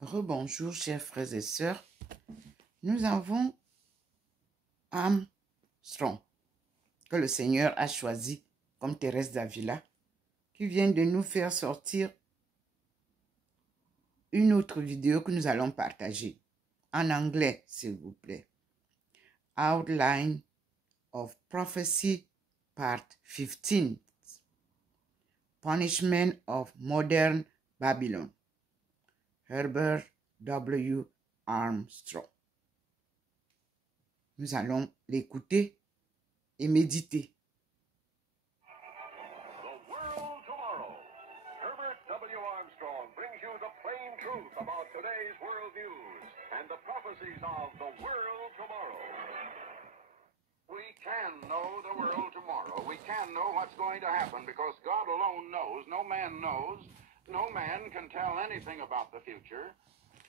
Rebonjour, chers frères et sœurs. Nous avons Armstrong, que le Seigneur a choisi comme Thérèse d'Avila, qui vient de nous faire sortir une autre vidéo que nous allons partager. En anglais, s'il vous plaît. Outline of Prophecy, Part 15. Punishment of Modern Babylon. Herbert W. Armstrong. Nous allons l'écouter et méditer. The World Tomorrow. Herbert W. Armstrong brings you the plain truth about today's world news and the prophecies of the world tomorrow. We can know the world tomorrow. We can know what's going to happen because God alone knows. No man knows. No man can tell anything about the future.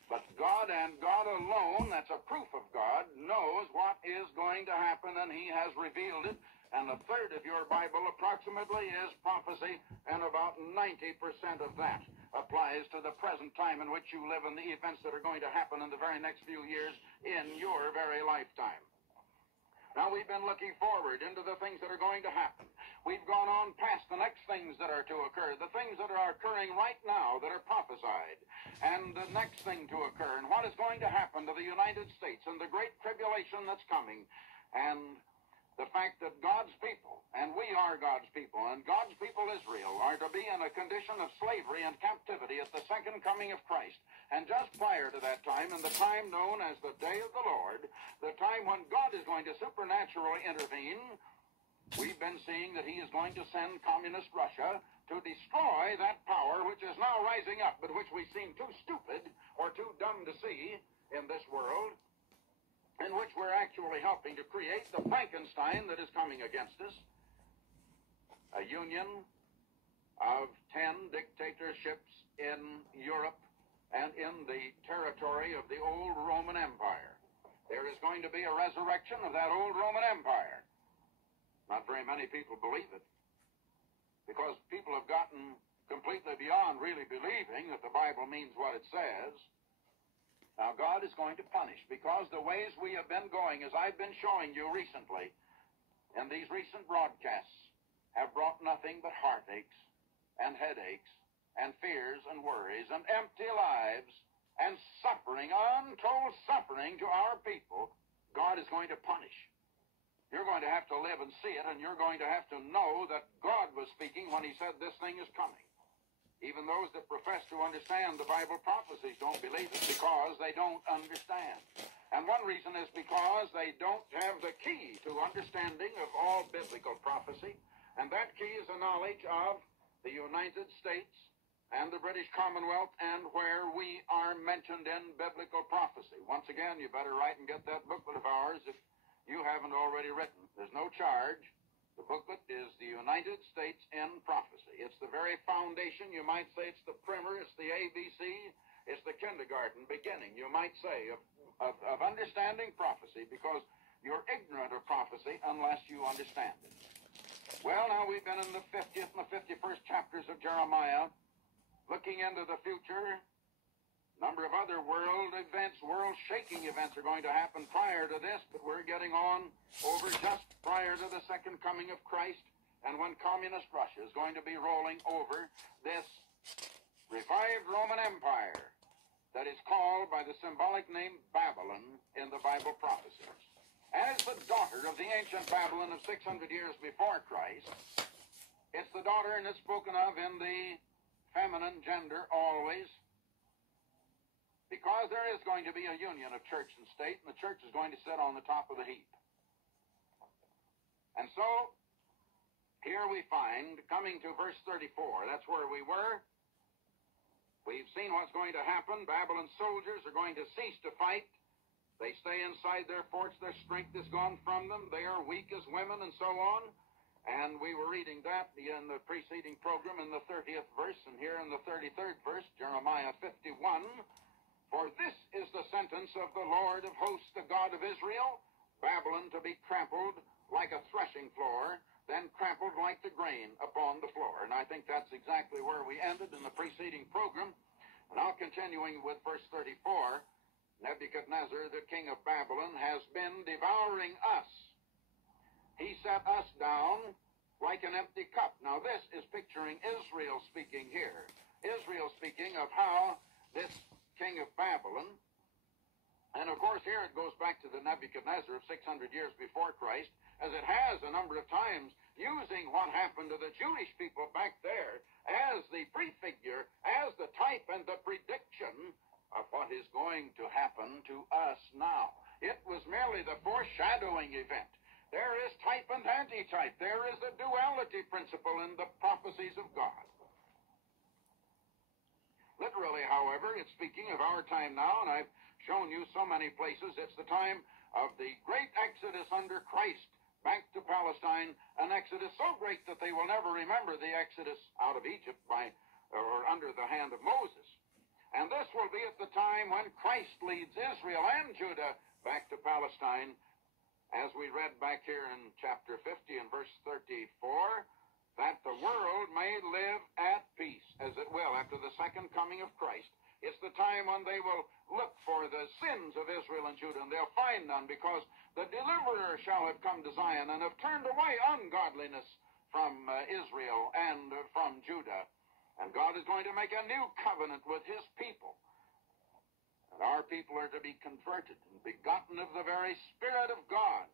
But God and God alone, that's a proof of God, knows what is going to happen, and He has revealed it. And a third of your Bible approximately is prophecy, and about 90% of that applies to the present time in which you live and the events that are going to happen in the very next few years in your very lifetime. Now, we've been looking forward into the things that are going to happen. We've gone on past the next things that are to occur, the things that are occurring right now that are prophesied, and the next thing to occur, and what is going to happen to the United States, and the great tribulation that's coming, and the fact that God's people, and we are God's people, and God's people Israel, are to be in a condition of slavery and captivity at the second coming of Christ. And just prior to that time, in the time known as the Day of the Lord, the time when God is going to supernaturally intervene, we've been seeing that He is going to send communist Russia to destroy that power which is now rising up, but which we seem too stupid or too dumb to see in this world, in which we're actually helping to create the Frankenstein that is coming against us, a union of 10 dictatorships in Europe and in the territory of the old Roman Empire. There is going to be a resurrection of that old Roman Empire. Not very many people believe it, because people have gotten completely beyond really believing that the Bible means what it says. Now, God is going to punish, because the ways we have been going, as I've been showing you recently, in these recent broadcasts, have brought nothing but heartaches and headaches and fears and worries and empty lives and suffering, untold suffering to our people. God is going to punish. You're going to have to live and see it, and you're going to have to know that God was speaking when He said this thing is coming. Even those that profess to understand the Bible prophecies don't believe it because they don't understand. And one reason is because they don't have the key to understanding of all biblical prophecy, and that key is a knowledge of the United States and the British Commonwealth and where we are mentioned in biblical prophecy. Once again, you better write and get that booklet of ours if you haven't already written. There's no charge. The booklet is the United States in Prophecy. It's the very foundation. You might say it's the primer, it's the ABC, it's the kindergarten beginning, you might say, of understanding prophecy, because you're ignorant of prophecy unless you understand it. Well, now we've been in the 50th and the 51st chapters of Jeremiah, looking into the future. A number of other world events, world-shaking events are going to happen prior to this, but we're getting on over just prior to the second coming of Christ, and when communist Russia is going to be rolling over this revived Roman Empire that is called by the symbolic name Babylon in the Bible prophecies. As the daughter of the ancient Babylon of 600 years before Christ, it's the daughter, and it's spoken of in the feminine gender always, because there is going to be a union of church and state, and the church is going to sit on the top of the heap. And so, here we find, coming to verse 34, that's where we were. We've seen what's going to happen. Babylon's soldiers are going to cease to fight. They stay inside their forts. Their strength is gone from them. They are weak as women, and so on. And we were reading that in the preceding program in the 30th verse, and here in the 33rd verse, Jeremiah 51. For this is the sentence of the Lord of hosts, the God of Israel, Babylon to be trampled like a threshing floor, then trampled like the grain upon the floor. And I think that's exactly where we ended in the preceding program. Now continuing with verse 34, Nebuchadnezzar, the king of Babylon, has been devouring us. He set us down like an empty cup. Now this is picturing Israel speaking here. Israel speaking of how this king of Babylon, and of course here it goes back to the Nebuchadnezzar of 600 years before Christ, as it has a number of times, using what happened to the Jewish people back there as the prefigure, as the type and the prediction of what is going to happen to us now. It was merely the foreshadowing event. There is type and antitype. There is a duality principle in the prophecies of God. Literally, however, it's speaking of our time now, and I've shown you so many places. It's the time of the great exodus under Christ back to Palestine, an exodus so great that they will never remember the exodus out of Egypt or under the hand of Moses. And this will be at the time when Christ leads Israel and Judah back to Palestine, as we read back here in chapter 50 and verse 34, that the world may live at peace, as it will after the second coming of Christ. It's the time when they will look for the sins of Israel and Judah, and they'll find none, because the deliverer shall have come to Zion and have turned away ungodliness from Israel and from Judah. And God is going to make a new covenant with his people. And our people are to be converted and begotten of the very Spirit of God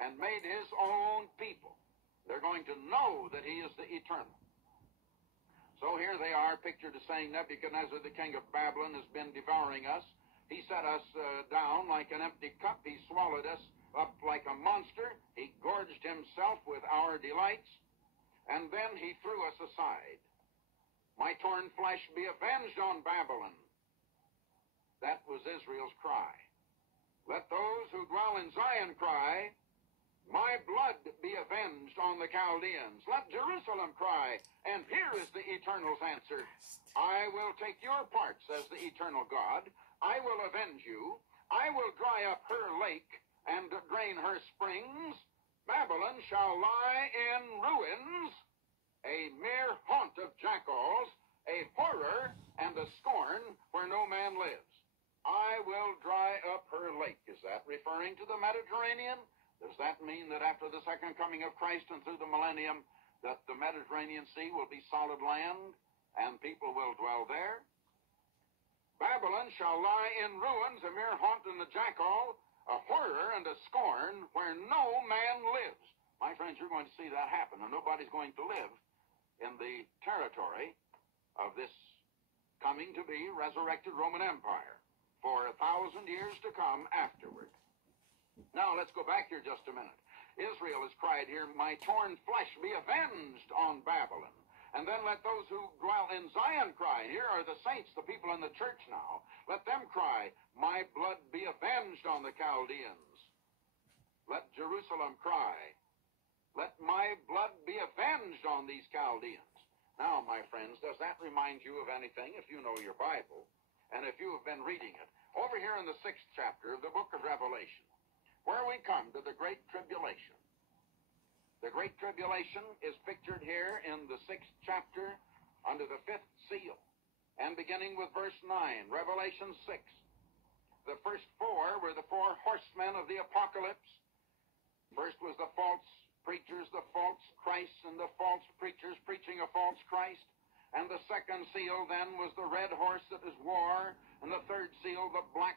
and made his own people. They're going to know that he is the eternal. So here they are pictured as saying, Nebuchadnezzar, the king of Babylon, has been devouring us. He set us down like an empty cup. He swallowed us up like a monster. He gorged himself with our delights. And then he threw us aside. My torn flesh be avenged on Babylon. That was Israel's cry. Let those who dwell in Zion cry, my blood be avenged on the Chaldeans. Let Jerusalem cry, and here is the Eternal's answer. I will take your part, says the eternal God. I will avenge you. I will dry up her lake and drain her springs. Babylon shall lie in ruins, a mere haunt of jackals, a horror and a scorn where no man lives. I will dry up her lake. Is that referring to the Mediterranean? Does that mean that after the second coming of Christ and through the millennium, that the Mediterranean Sea will be solid land and people will dwell there? Babylon shall lie in ruins, a mere haunt and a jackal, a horror and a scorn where no man lives. My friends, you're going to see that happen, and nobody's going to live in the territory of this coming to be resurrected Roman Empire for 1,000 years to come afterward. Now, let's go back here just a minute. Israel has cried here, my torn flesh be avenged on Babylon. And then let those who dwell in Zion cry. Here are the saints, the people in the church now. Let them cry, my blood be avenged on the Chaldeans. Let Jerusalem cry, let my blood be avenged on these Chaldeans. Now, my friends, does that remind you of anything if you know your Bible and if you have been reading it? Over here in the 6th chapter of the book of Revelation, where we come to the Great Tribulation. The Great Tribulation is pictured here in the 6th chapter under the 5th seal. And beginning with verse 9, Revelation 6. The first four were the four horsemen of the apocalypse. First was the false preachers, the false Christs, and the false preachers preaching a false Christ. And the second seal then was the red horse that is war. And the third seal, the black